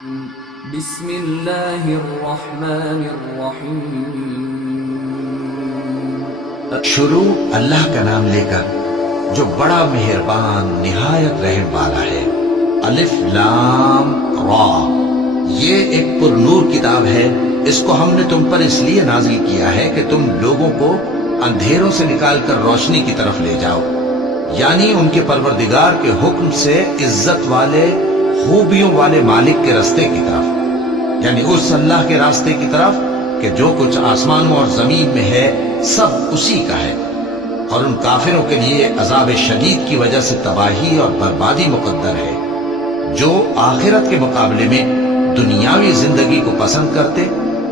بسم اللہ الرحمن الرحیم۔ شروع اللہ کا نام لے کر جو بڑا مہربان نہایت رحم والا ہے۔ الف لام را، یہ ایک پر نور کتاب ہے، اس کو ہم نے تم پر اس لیے نازل کیا ہے کہ تم لوگوں کو اندھیروں سے نکال کر روشنی کی طرف لے جاؤ، یعنی ان کے پروردگار کے حکم سے عزت والے خوبیوں والے مالک کے راستے کی طرف، یعنی اس اللہ کے راستے کی طرف کہ جو کچھ آسمانوں اور زمین میں ہے سب اسی کا ہے۔ اور ان کافروں کے لیے عذاب شدید کی وجہ سے تباہی اور بربادی مقدر ہے، جو آخرت کے مقابلے میں دنیاوی زندگی کو پسند کرتے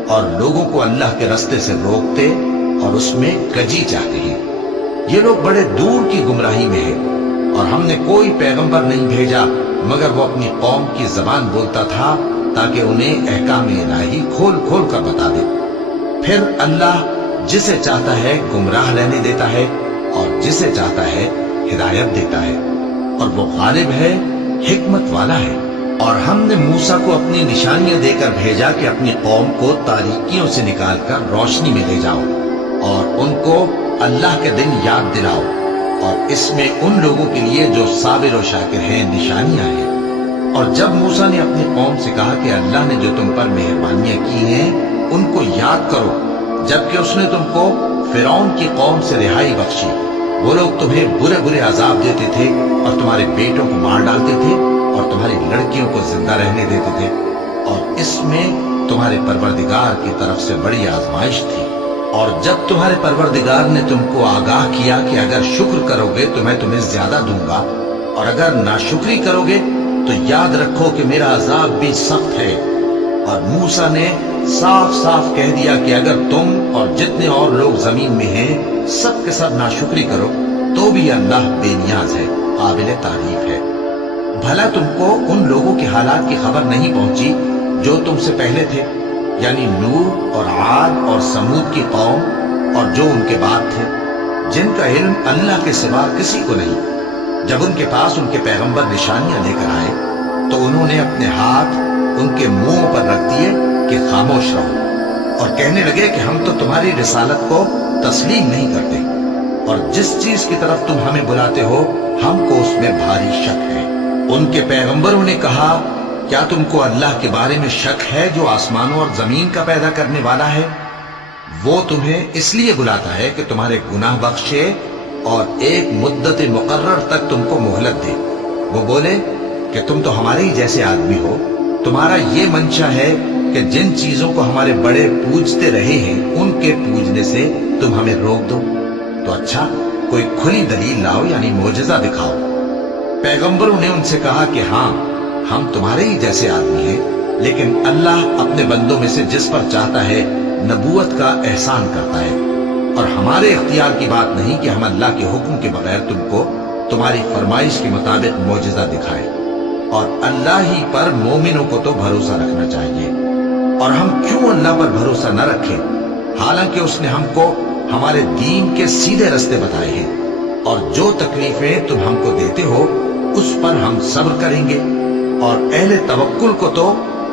اور لوگوں کو اللہ کے راستے سے روکتے اور اس میں کجی چاہتے ہیں۔ یہ لوگ بڑے دور کی گمراہی میں ہیں، اور ہم نے کوئی پیغمبر نہیں بھیجا مگر وہ اپنی قوم کی زبان بولتا تھا تاکہ انہیں احکام الہی کھول کھول کر بتا دے۔ پھر اللہ جسے چاہتا ہے گمراہ رہنے دیتا ہے اور جسے چاہتا ہے ہدایت دیتا ہے، اور وہ غالب ہے، حکمت والا ہے۔ اور ہم نے موسیٰ کو اپنی نشانیاں دے کر بھیجا کہ اپنی قوم کو تاریکیوں سے نکال کر روشنی میں لے جاؤ اور ان کو اللہ کے دن یاد دلاؤ، اور اس میں ان لوگوں کے لیے جو صابر و شاکر ہیں نشانیاں ہیں۔ اور جب موسیٰ نے اپنی قوم سے کہا کہ اللہ نے جو تم پر مہربانیاں کی ہیں ان کو یاد کرو، جبکہ اس نے تم کو فرعون کی قوم سے رہائی بخشی، وہ لوگ تمہیں برے برے عذاب دیتے تھے اور تمہارے بیٹوں کو مار ڈالتے تھے اور تمہاری لڑکیوں کو زندہ رہنے دیتے تھے، اور اس میں تمہارے پروردگار کی طرف سے بڑی آزمائش تھی۔ اور جب تمہارے پروردگار نے تم کو آگاہ کیا کہ اگر شکر کرو گے تو میں تمہیں زیادہ دوں گا، اور اگر ناشکری کرو گے تو یاد رکھو کہ میرا عذاب بھی سخت ہے۔ اور موسیٰ نے صاف صاف کہہ دیا کہ اگر تم اور جتنے اور لوگ زمین میں ہیں سب کے سب ناشکری کرو تو بھی اللہ بے نیاز ہے، قابل تعریف ہے۔ بھلا تم کو ان لوگوں کے حالات کی خبر نہیں پہنچی جو تم سے پہلے تھے، یعنی نوح اور عاد اور سمود کی قوم اور جو ان کے بعد تھے، جن کا علم اللہ کے سوا کسی کو نہیں۔ جب ان کے پاس ان کے پیغمبر نشانیاں لے کر آئے تو انہوں نے اپنے ہاتھ ان کے منہوں پر رکھ دیے کہ خاموش رہو، اور کہنے لگے کہ ہم تو تمہاری رسالت کو تسلیم نہیں کرتے، اور جس چیز کی طرف تم ہمیں بلاتے ہو ہم کو اس میں بھاری شک ہے۔ ان کے پیغمبروں نے کہا کیا تم کو اللہ کے بارے میں شک ہے جو آسمانوں اور زمین کا پیدا کرنے والا ہے؟ وہ تمہیں اس لیے بلاتا ہے کہ تمہارے گناہ بخشے اور ایک مدت مقرر تک تم کو مہلت دے۔ وہ بولے کہ تم تو ہمارے ہی جیسے آدمی ہو، تمہارا یہ منشا ہے کہ جن چیزوں کو ہمارے بڑے پوجتے رہے ہیں ان کے پوجنے سے تم ہمیں روک دو، تو اچھا کوئی کھلی دلیل لاؤ، یعنی معجزہ دکھاؤ۔ پیغمبروں نے ان سے کہا کہ ہاں ہم تمہارے ہی جیسے آدمی ہیں، لیکن اللہ اپنے بندوں میں سے جس پر چاہتا ہے نبوت کا احسان کرتا ہے، اور ہمارے اختیار کی بات نہیں کہ ہم اللہ کے حکم کے بغیر تم کو تمہاری فرمائش کے مطابق معجزہ دکھائے۔ اور اللہ ہی پر مومنوں کو تو بھروسہ رکھنا چاہیے، اور ہم کیوں اللہ پر بھروسہ نہ رکھیں حالانکہ اس نے ہم کو ہمارے دین کے سیدھے راستے بتائے ہیں، اور جو تکلیفیں تم ہم کو دیتے ہو اس پر ہم صبر کریں گے، اور اہل توکل کو تو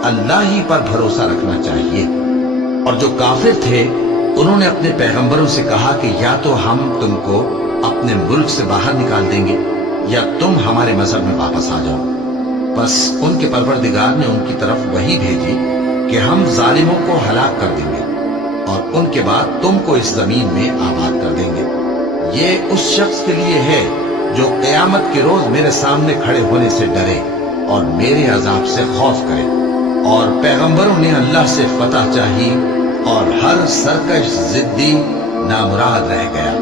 اللہ ہی پر بھروسہ رکھنا چاہیے۔ اور جو کافر تھے انہوں نے اپنے پیغمبروں سے کہا کہ یا تو ہم تم کو اپنے ملک سے باہر نکال دیں گے یا تم ہمارے مذہب میں واپس آ جاؤ۔ بس ان کے پروردگار نے ان کی طرف وحی بھیجی کہ ہم ظالموں کو ہلاک کر دیں گے اور ان کے بعد تم کو اس زمین میں آباد کر دیں گے۔ یہ اس شخص کے لیے ہے جو قیامت کے روز میرے سامنے کھڑے ہونے سے ڈرے اور میرے عذاب سے خوف کرے۔ اور پیغمبروں نے اللہ سے فتح چاہی اور ہر سرکش ضدی نامراد رہ گیا۔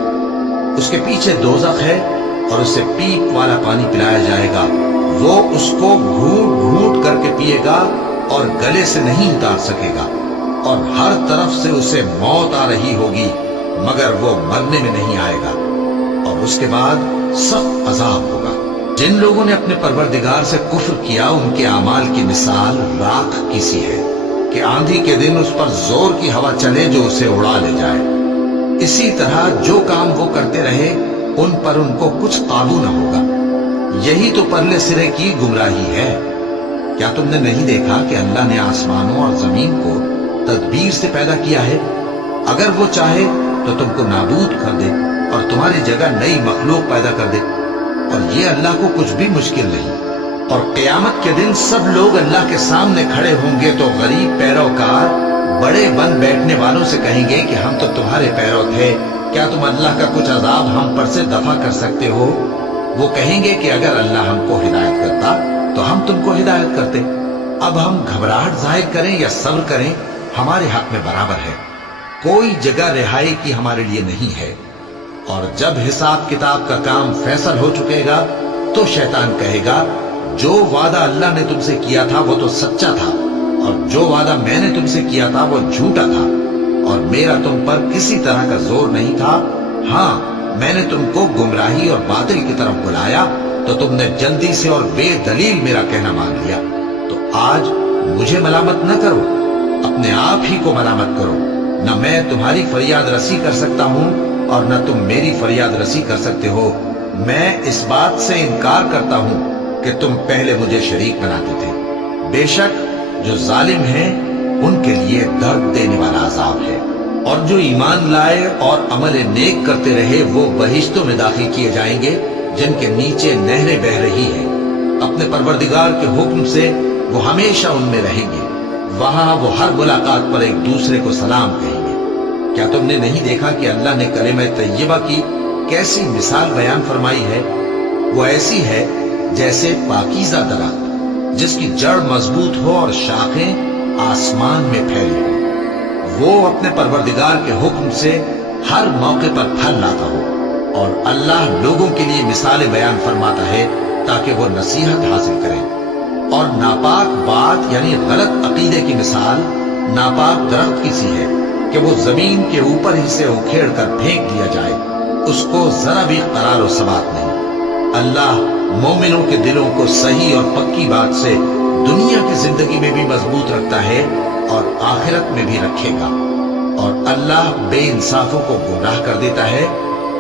اس کے پیچھے دوزخ ہے اور اسے پیپ والا پانی پلایا جائے گا، وہ اس کو گھونٹ گھونٹ کر کے پیے گا اور گلے سے نہیں اتار سکے گا، اور ہر طرف سے اسے موت آ رہی ہوگی مگر وہ مرنے میں نہیں آئے گا، اور اس کے بعد سخت عذاب ہوگا۔ جن لوگوں نے اپنے پروردگار سے کفر کیا ان کے اعمال کی مثال راکھ کی سی ہے کہ آندھی کے دن اس پر زور کی ہوا چلے جو اسے اڑا لے جائے۔ اسی طرح جو کام وہ کرتے رہے ان پر ان کو کچھ قابو نہ ہوگا۔ یہی تو پرلے سرے کی گمراہی ہے۔ کیا تم نے نہیں دیکھا کہ اللہ نے آسمانوں اور زمین کو تدبیر سے پیدا کیا ہے؟ اگر وہ چاہے تو تم کو نابود کر دے اور تمہاری جگہ نئی مخلوق پیدا کر دے، اور یہ اللہ کو کچھ بھی مشکل نہیں۔ اور قیامت کے دن سب لوگ اللہ کے سامنے کھڑے ہوں گے تو غریب پیروکار بڑے بن بیٹھنے والوں سے کہیں گے کہ ہم تو تمہارے پیرو تھے، کیا تم اللہ کا کچھ عذاب ہم پر سے دفع کر سکتے ہو؟ وہ کہیں گے کہ اگر اللہ ہم کو ہدایت کرتا تو ہم تم کو ہدایت کرتے۔ اب ہم گھبراہٹ ظاہر کریں یا صبر کریں، ہمارے حق میں برابر ہے، کوئی جگہ رہائی کی ہمارے لیے نہیں ہے۔ اور جب حساب کتاب کا کام فیصل ہو چکے گا تو شیطان کہے گا جو وعدہ اللہ نے تم سے کیا تھا وہ تو سچا تھا، اور جو وعدہ میں نے تم سے کیا تھا وہ جھوٹا تھا، اور میرا تم پر کسی طرح کا زور نہیں تھا۔ ہاں، میں نے تم کو گمراہی اور باطل کی طرف بلایا تو تم نے جلدی سے اور بے دلیل میرا کہنا مان لیا۔ تو آج مجھے ملامت نہ کرو، اپنے آپ ہی کو ملامت کرو۔ نہ میں تمہاری فریاد رسی کر سکتا ہوں اور نہ تم میری فریاد رسی کر سکتے ہو۔ میں اس بات سے انکار کرتا ہوں کہ تم پہلے مجھے شریک بناتے تھے۔ بے شک جو ظالم ہیں ان کے لیے درد دینے والا عذاب ہے، اور جو ایمان لائے اور عمل نیک کرتے رہے وہ بہشتوں میں داخل کیے جائیں گے جن کے نیچے نہریں بہہ رہی ہیں۔ اپنے پروردگار کے حکم سے وہ ہمیشہ ان میں رہیں گے، وہاں وہ ہر ملاقات پر ایک دوسرے کو سلام کہیں گے۔ کیا تم نے نہیں دیکھا کہ اللہ نے کلمہ طیبہ کی کیسی مثال بیان فرمائی ہے؟ وہ ایسی ہے جیسے پاکیزہ درخت جس کی جڑ مضبوط ہو اور شاخیں آسمان میں پھیلی ہو۔ وہ اپنے پروردگار کے حکم سے ہر موقع پر پھل لاتا ہو، اور اللہ لوگوں کے لیے مثالیں بیان فرماتا ہے تاکہ وہ نصیحت حاصل کریں۔ اور ناپاک بات یعنی غلط عقیدے کی مثال ناپاک درخت کی سی ہے کہ وہ زمین کے اوپر ہی سے اکھیڑ کر پھینک دیا جائے، اس کو ذرا بھی قرار و ثبات نہیں۔ اللہ مومنوں کے دلوں کو صحیح اور پکی بات سے دنیا کی زندگی میں بھی مضبوط رکھتا ہے اور آخرت میں بھی رکھے گا، اور اللہ بے انصافوں کو گمراہ کر دیتا ہے،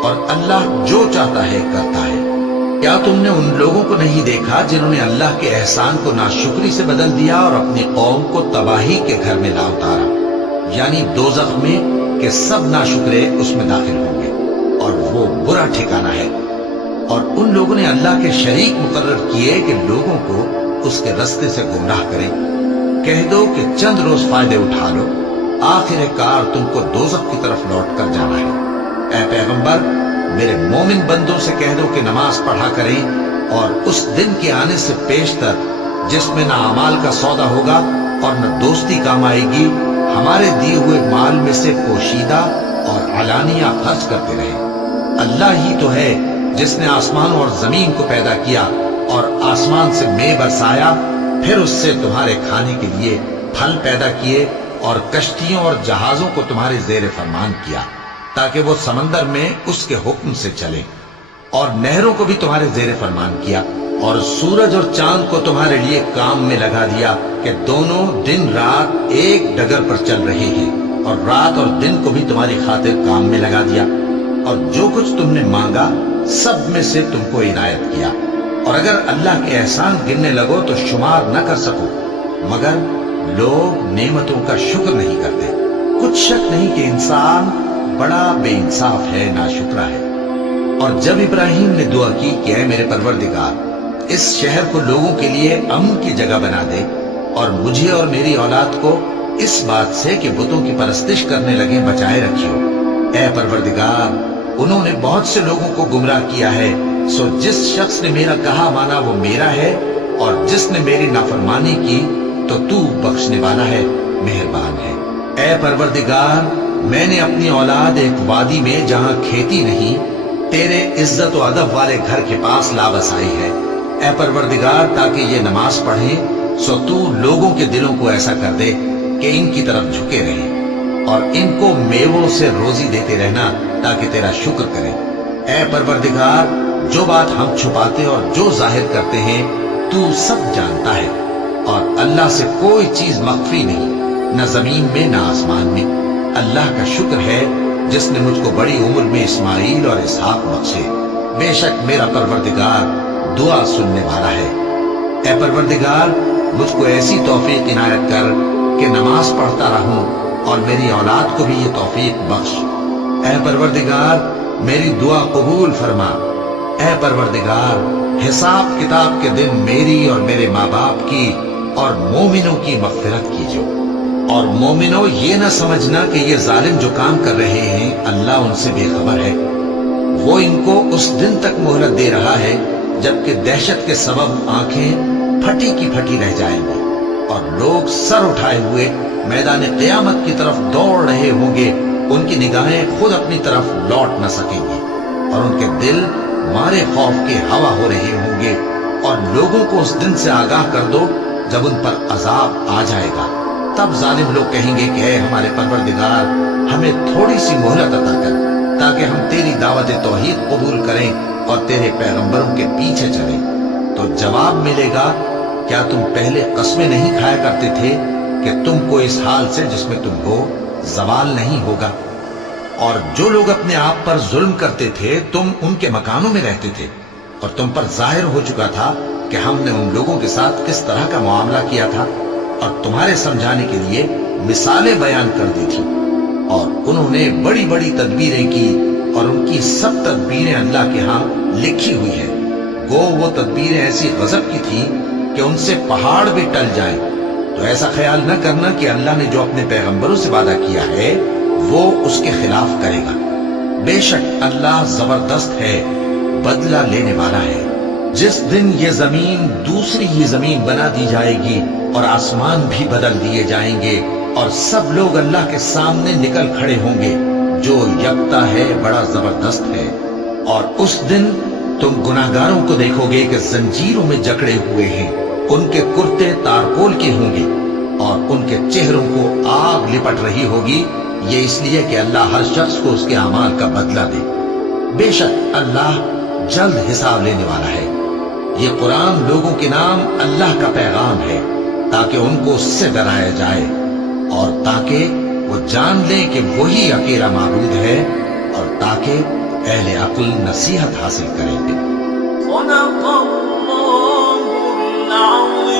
اور اللہ جو چاہتا ہے کرتا ہے۔ کیا تم نے ان لوگوں کو نہیں دیکھا جنہوں نے اللہ کے احسان کو ناشکری سے بدل دیا اور اپنی قوم کو تباہی کے گھر میں لا اتارا، یعنی دوزخ میں کہ سب ناشکرے اس میں داخل ہوں گے، اور وہ برا ٹھکانہ ہے۔ اور ان لوگوں نے اللہ کے شریک مقرر کیے کہ لوگوں کو اس کے رستے سے گمراہ کریں۔ کہہ دو کہ چند روز فائدے اٹھا لو، آخر کار تم کو دوزخ کی طرف لوٹ کر جانا ہے۔ اے پیغمبر، میرے مومن بندوں سے کہہ دو کہ نماز پڑھا کریں، اور اس دن کے آنے سے پیشتر جس میں نہ اعمال کا سودا ہوگا اور نہ دوستی کام آئے گی، ہمارے دیے ہوئے مال میں سے پوشیدہ اور علانیہ خرچ کرتے رہے۔ اللہ ہی تو ہے جس نے آسمانوں اور زمین کو پیدا کیا اور آسمان سے مے برسایا، پھر اس سے تمہارے کھانے کے لیے پھل پیدا کیے اور کشتیوں اور جہازوں کو تمہارے زیر فرمان کیا تاکہ وہ سمندر میں اس کے حکم سے چلے، اور نہروں کو بھی تمہارے زیر فرمان کیا، اور سورج اور چاند کو تمہارے لیے کام میں لگا دیا کہ دونوں دن رات ایک ڈگر پر چل رہے ہیں، اور رات اور دن کو بھی تمہاری خاطر کام میں لگا دیا، اور جو کچھ تم نے مانگا سب میں سے تم کو عنایت کیا۔ اور اگر اللہ کے احسان گننے لگو تو شمار نہ کر سکو، مگر لوگ نعمتوں کا شکر نہیں کرتے۔ کچھ شک نہیں کہ انسان بڑا بے انصاف ہے، ناشکرا ہے۔ اور جب ابراہیم نے دعا کی کہ اے میرے پروردگار، اس شہر کو لوگوں کے لیے امن کی جگہ بنا دے، اور مجھے اور میری اولاد کو اس بات سے کہ بتوں کی پرستش کرنے لگے بچائے رکھیو۔ اے پروردگار، انہوں نے بہت سے لوگوں کو گمراہ کیا ہے، سو جس شخص نے میرا کہا مانا وہ میرا ہے، اور جس نے میری نافرمانی کی تو بخشنے والا ہے، مہربان ہے۔ اے پروردگار، میں نے اپنی اولاد ایک وادی میں جہاں کھیتی نہیں تیرے عزت و ادب والے گھر کے پاس لا بسائی ہے۔ اے پروردگار، تاکہ یہ نماز پڑھیں، سو تو لوگوں کے دلوں کو ایسا کر دے کہ ان کی طرف جھکے رہیں، اور ان کو میووں سے روزی دیتے رہنا تاکہ تیرا شکر کریں۔ اے پروردگار، جو بات ہم چھپاتے اور جو ظاہر کرتے ہیں تو سب جانتا ہے، اور اللہ سے کوئی چیز مخفی نہیں، نہ زمین میں نہ آسمان میں۔ اللہ کا شکر ہے جس نے مجھ کو بڑی عمر میں اسماعیل اور اسحاق بخشے، بے شک میرا پروردگار دعا سننے والا ہے۔ اے پروردگار، مجھ کو ایسی توفیق عنایت کر کہ نماز پڑھتا رہوں اور میری اولاد کو بھی یہ توفیق بخش۔ اے پروردگار میری دعا قبول فرما۔ اے پروردگار حساب کتاب کے دن میری اور میرے ماں باپ کی اور مومنوں کی مغفرت کیجو۔ اور مومنوں یہ نہ سمجھنا کہ یہ ظالم جو کام کر رہے ہیں اللہ ان سے بے خبر ہے۔ وہ ان کو اس دن تک مہلت دے رہا ہے جبکہ دہشت کے سبب آنکھیں پھٹی کی پھٹی رہ جائیں گی اور لوگ سر اٹھائے ہوئے میدان قیامت کی طرف دوڑ رہے ہوں گے۔ ان کی نگاہیں خود اپنی طرف لوٹ نہ سکیں گی اور ان کے دل مارے خوف کے ہوا ہو رہے ہوں گے۔ اور لوگوں کو اس دن سے آگاہ کر دو جب ان پر عذاب آ جائے گا۔ تب ظالم لوگ کہیں گے کہ اے ہمارے پروردگار ہمیں تھوڑی سی مہلت عطا کر تاکہ ہم تیری دعوت توحید قبول کریں اور تیرے پیغمبروں کے پیچھے چلیں۔ تو جواب ملے گا کیا تم پہلے قسمیں نہیں کھایا کرتے تھے کہ تم کو اس حال سے جس میں تم ہو زوال نہیں ہوگا؟ اور جو لوگ اپنے آپ پر ظلم کرتے تھے تم ان کے مکانوں میں رہتے تھے اور تم پر ظاہر ہو چکا تھا کہ ہم نے ان لوگوں کے ساتھ کس طرح کا معاملہ کیا تھا اور تمہارے سمجھانے کے لیے مثالیں بیان کر دی تھی۔ اور انہوں نے بڑی بڑی تدبیریں کی اور ان کی سب تدبیریں اللہ کے ہاں لکھی ہوئی ہیں۔ گو وہ تدبیریں ایسی غضب کی تھی کہ ان سے پہاڑ بھی ٹل جائیں۔ تو ایسا خیال نہ کرنا کہ اللہ نے جو اپنے پیغمبروں سے وعدہ کیا ہے وہ اس کے خلاف کرے گا۔ بے شک اللہ زبردست ہے، بدلہ لینے والا ہے۔ جس دن یہ زمین دوسری ہی زمین بنا دی جائے گی اور آسمان بھی بدل دیے جائیں گے اور سب لوگ اللہ کے سامنے نکل کھڑے ہوں گے جو یکتا ہے بڑا زبردست ہے۔ اور اس دن تم گناہگاروں کو دیکھو گے کہ زنجیروں میں جکڑے ہوئے ہیں، ان کے کرتے تارکول کے ہوں گے اور ان کے چہروں کو آگ لپٹ رہی ہوگی، یہ اس لیے کہ اللہ ہر شخص کو اس کے اعمال کا بدلہ دے۔ بے شک اللہ جلد حساب لینے والا ہے۔ یہ قرآن لوگوں کے نام اللہ کا پیغام ہے تاکہ ان کو اس سے ڈرایا جائے اور تاکہ وہ جان لیں کہ وہی اکیلا معبود ہے اور تاکہ اہل عقل نصیحت حاصل کریں گے۔ صدق اللہ العظیم۔